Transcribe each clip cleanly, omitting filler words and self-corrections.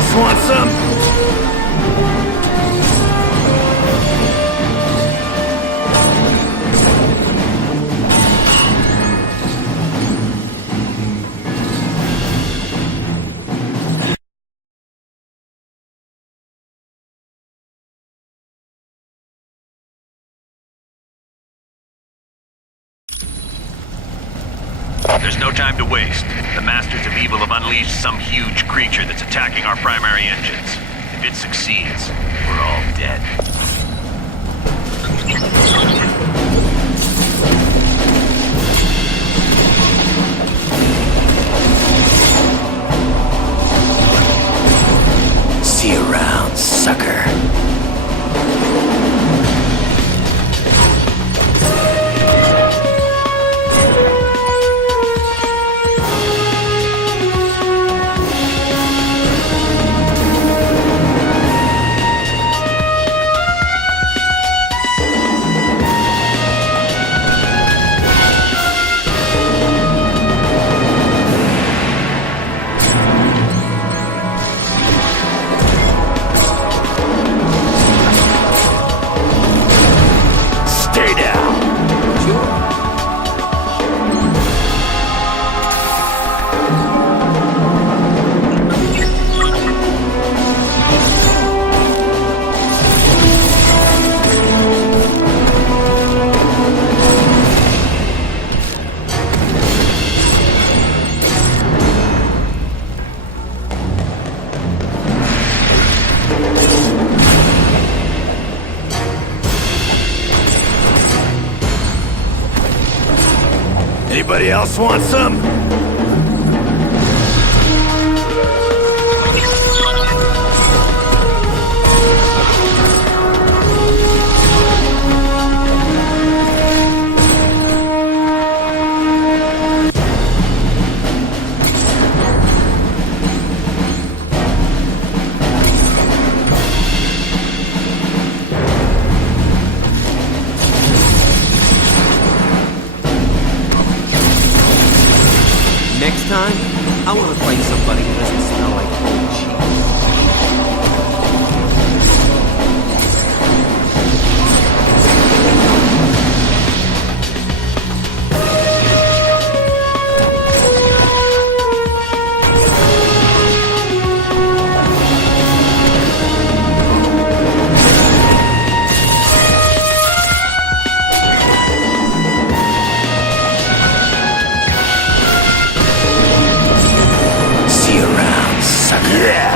else want some? There's no time to waste. The Masters of Evil have unleashed some huge creature that's attacking our primary engines. If it succeeds, we're all dead. See you around, sucker. Anybody else want some? Next time, I want to fight somebody who doesn't smell like old cheese. See you around, sucker. Yeah.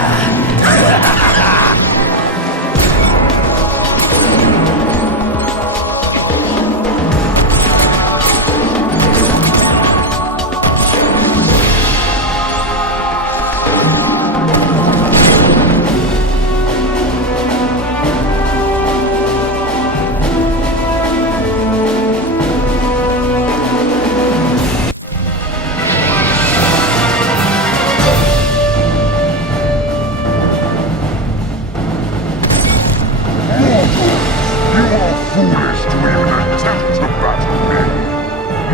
Foolish to even attempt to battle me.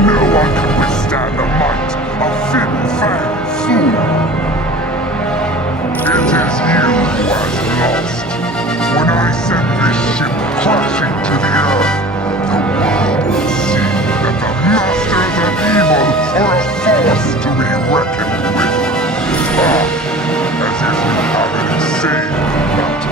No one can withstand the might of Fin Fang Fool. It is you who has lost. When I send this ship crashing to the earth, the world will see that the Masters of Evil are a force to be reckoned with. As if you have any say in the matter.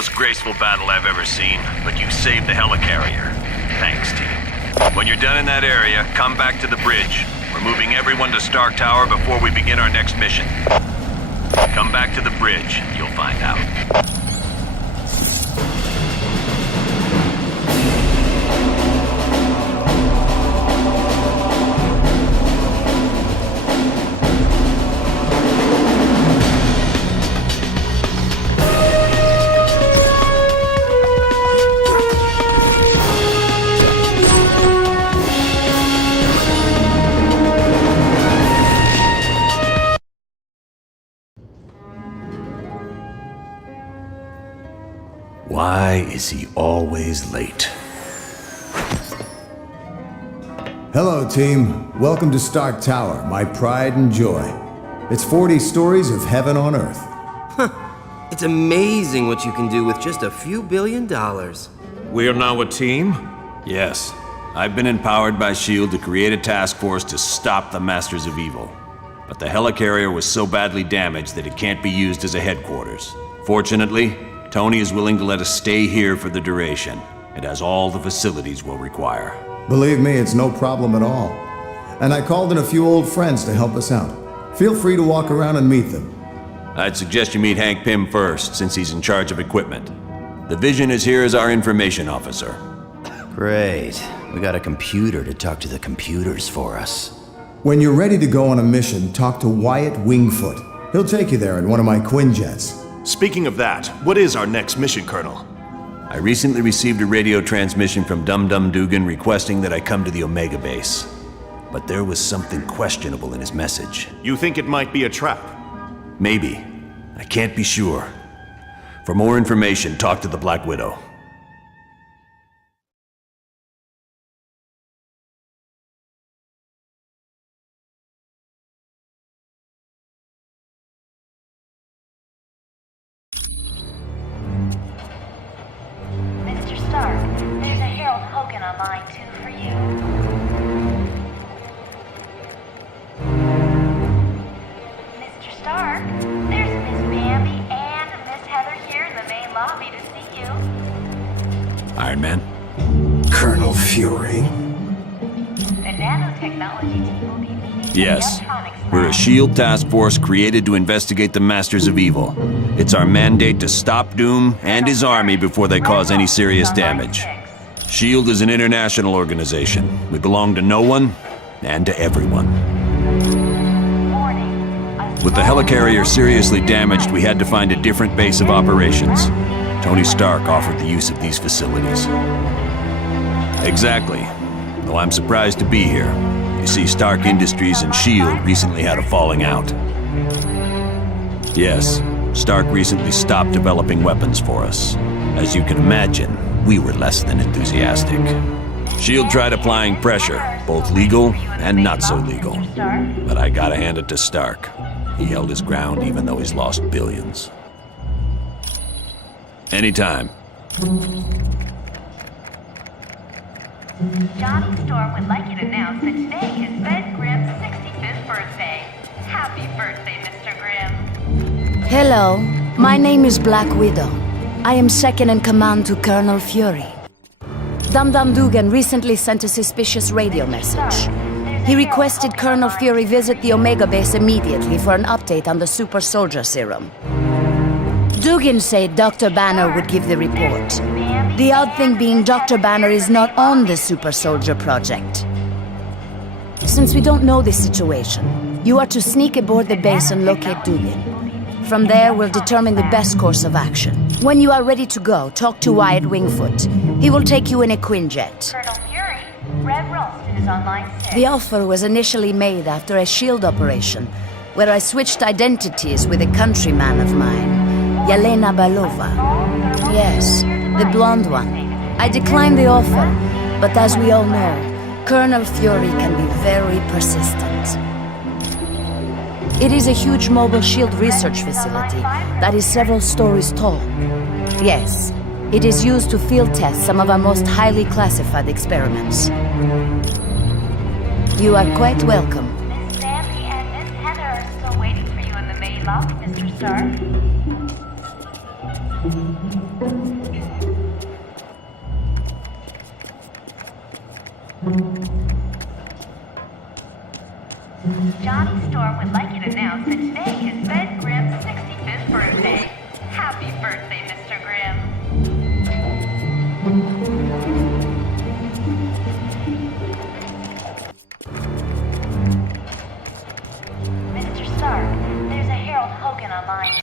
most graceful battle I've ever seen, but you saved the helicarrier. Thanks, team. When you're done in that area, come back to the bridge. We're moving everyone to Stark Tower before we begin our next mission. Come back to the bridge, you'll find out. Why is he always late? Hello, team. Welcome to Stark Tower, my pride and joy. It's 40 stories of heaven on Earth. It's amazing what you can do with just a few $1 billion. We are now a team? Yes. I've been empowered by S.H.I.E.L.D. to create a task force to stop the Masters of Evil. But the helicarrier was so badly damaged that it can't be used as a headquarters. Fortunately, Tony is willing to let us stay here for the duration. It has all the facilities we'll require. Believe me, it's no problem at all. And I called in a few old friends to help us out. Feel free to walk around and meet them. I'd suggest you meet Hank Pym first, since he's in charge of equipment. The Vision is here as our information officer. Great. We got a computer to talk to the computers for us. When you're ready to go on a mission, talk to Wyatt Wingfoot. He'll take you there in one of my Quinjets. Speaking of that, what is our next mission, Colonel? I recently received a radio transmission from Dum Dum Dugan requesting that I come to the Omega base. But there was something questionable in his message. You think it might be a trap? Maybe. I can't be sure. For more information, talk to the Black Widow. Mr. Stark, there's a Harold Hogan on line 2 for you. Mr. Stark, there's Miss Bambi and Miss Heather here in the main lobby to see you. Iron Man? Colonel Fury? The nanotechnology team will be meeting at Yes. the electronics We're a lab. S.H.I.E.L.D. task force created to investigate the Masters of Evil. It's our mandate to stop Doom and his army before they cause any serious damage. S.H.I.E.L.D. is an international organization. We belong to no one and to everyone. With the helicarrier seriously damaged, we had to find a different base of operations. Tony Stark offered the use of these facilities. Exactly. Though I'm surprised to be here. You see, Stark Industries and S.H.I.E.L.D. recently had a falling out. Yes, Stark recently stopped developing weapons for us. As you can imagine, we were less than enthusiastic. S.H.I.E.L.D. tried applying pressure, both legal and not so legal. But I gotta hand it to Stark. He held his ground even though he's lost billions. Anytime. Johnny Storm would like you to announce that today is Ben Grimm's 65th birthday. Happy birthday, Mr. Grimm. Hello, my name is Black Widow. I am second in command to Colonel Fury. Dum Dum Dugan recently sent a suspicious radio message. He requested Colonel Fury visit the Omega base immediately for an update on the super soldier serum. Dugan said Dr. Banner would give the report. The odd thing being Dr. Banner is not on the super soldier project. Since we don't know this situation, you are to sneak aboard the base and locate Dugan. From there, we'll determine the best course of action. When you are ready to go, talk to Wyatt Wingfoot. He will take you in a Quinjet. Colonel Fury, Red Ralston is on line 6. The offer was initially made after a S.H.I.E.L.D. operation, where I switched identities with a countryman of mine, Yelena Belova. Yes, the blonde one. I declined the offer, but as we all know, Colonel Fury can be very persistent. It is a huge mobile S.H.I.E.L.D. research facility that is several stories tall. Yes, it is used to field test some of our most highly classified experiments. You are quite welcome. Miss Bambi and Miss Heather are still waiting for you in the main lobby, Mr. Stark. Johnny Storm would like you to announce that today is Ben Grimm's 65th birthday. Happy birthday, Mr. Grimm. Mr. Stark, there's a Harold Hogan online.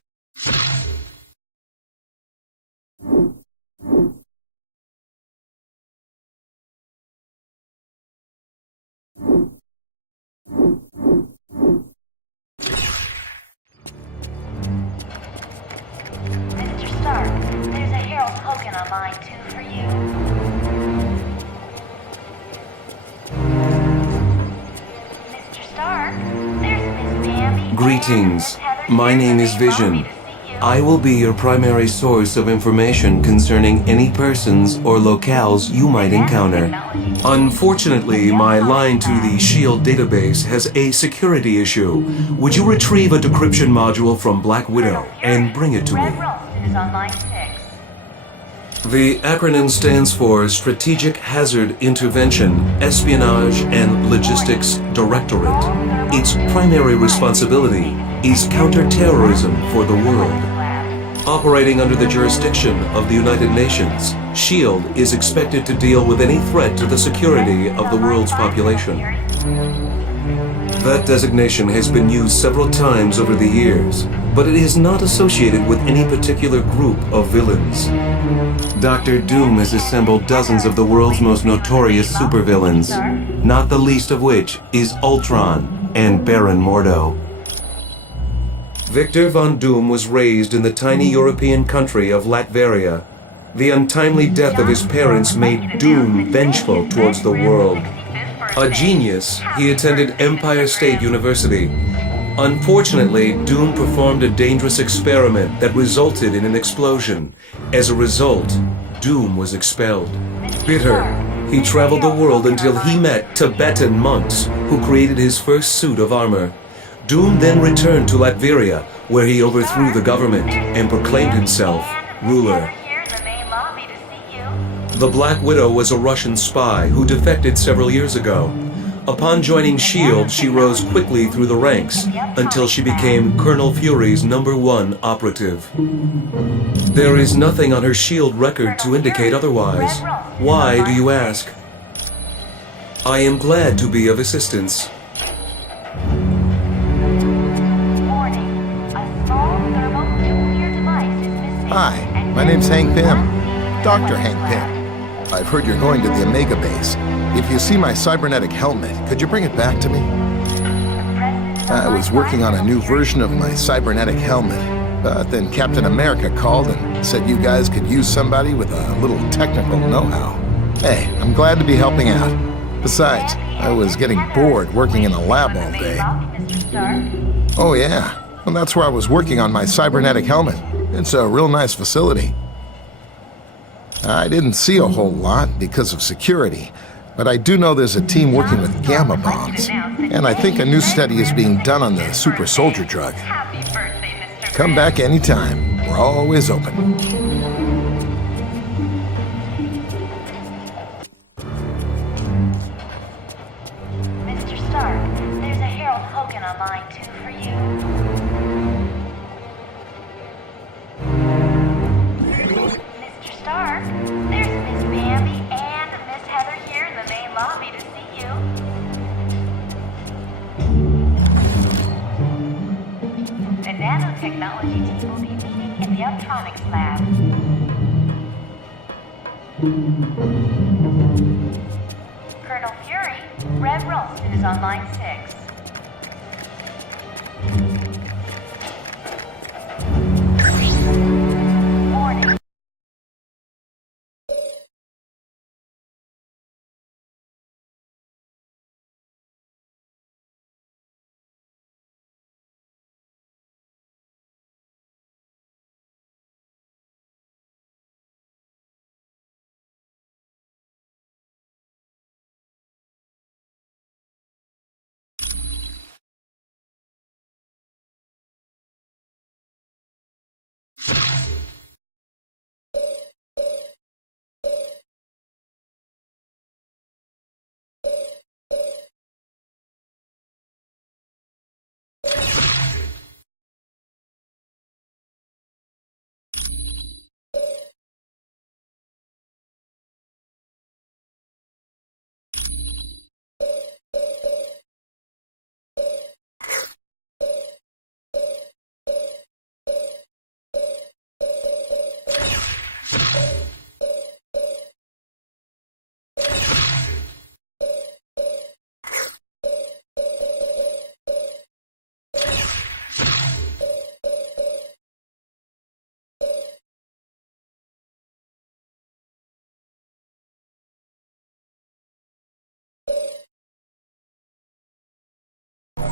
Mr. Stark, there's a Harold Hogan online too for you. Mr. Stark, there's Miss Bambi. Greetings. My name is Vision. I will be your primary source of information concerning any persons or locales you might encounter. Unfortunately, my line to the SHIELD database has a security issue. Would you retrieve a decryption module from Black Widow and bring it to me? Red Ralston is on line 6. The acronym stands for Strategic Hazard Intervention, Espionage and Logistics Directorate. Its primary responsibility is counterterrorism for the world. Operating under the jurisdiction of the United Nations, SHIELD is expected to deal with any threat to the security of the world's population. That designation has been used several times over the years, but it is not associated with any particular group of villains. Dr. Doom has assembled dozens of the world's most notorious supervillains, not the least of which is Ultron and Baron Mordo. Victor Von Doom was raised in the tiny European country of Latveria. The untimely death of his parents made Doom vengeful towards the world. A genius, he attended Empire State University. Unfortunately, Doom performed a dangerous experiment that resulted in an explosion. As a result, Doom was expelled. Bitter, he traveled the world until he met Tibetan monks who created his first suit of armor. Doom then returned to Latveria, where he overthrew the government and proclaimed himself ruler. The Black Widow was a Russian spy who defected several years ago. Upon joining SHIELD, she rose quickly through the ranks until she became Colonel Fury's #1 operative. There is nothing on her SHIELD record to indicate otherwise. Why, do you ask? I am glad to be of assistance. Hi, my name's Hank Pym. Dr. Hank Pym. I've heard you're going to the Omega base. If you see my cybernetic helmet, could you bring it back to me? I was working on a new version of my cybernetic helmet, but then Captain America called and said you guys could use somebody with a little technical know-how. Hey, I'm glad to be helping out. Besides, I was getting bored working in a lab all day. Oh yeah, well that's where I was working on my cybernetic helmet. It's a real nice facility. I didn't see a whole lot because of security, but I do know there's a team working with gamma bombs, and I think a new study is being done on the super soldier drug. Come back anytime. We're always open. Mr. Stark, there's a Harold Hogan online too for you. Mr. Stark, there's Miss Bambi and Miss Heather here in the main lobby to see you. The nanotechnology team will be meeting in the Optronics lab. Colonel Fury, Red Ralston is on line 6. Warning.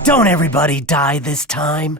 Don't everybody die this time.